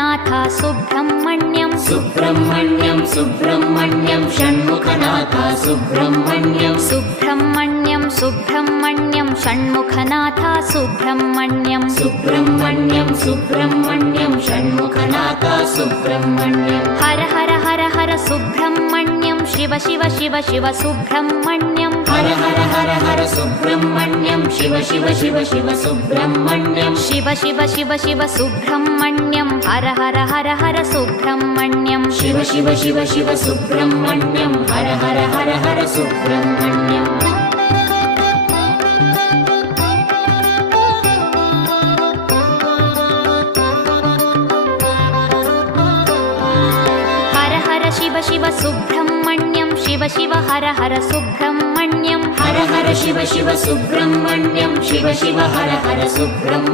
Shanmukhanath Subrahmanyam Subrahmanyam Subrahmanyam Shanmukhanath Subrahmanyam Subrahmanyam Subrahmanyam Shanmukhanath Subrahmanyam Subrahmanyam Subrahmanyam Shanmukhanath Subrahmanyam Har Har Har Har Subrahmanyam Shiva Shiva Shiva Shiva Subrahmanyam Har Har Har Har Subrahmanyam Shiva Shiva Shiva Shiva Subrahmanyam Shiva Shiva Shiva Shiva Subrahmanyam Har Har Har Har Subrahmanyam Shiva Shiva Shiva Shiva Subrahmanyam Har Har Har Har Subrahmanyam Har Har Shiva Shiva Subrahmanyam Shiva Shiva Har Har Subrahmanyam Har Har Shiva Shiva Subrahmanyam Shiva Shiva Har Har Subrahmanyam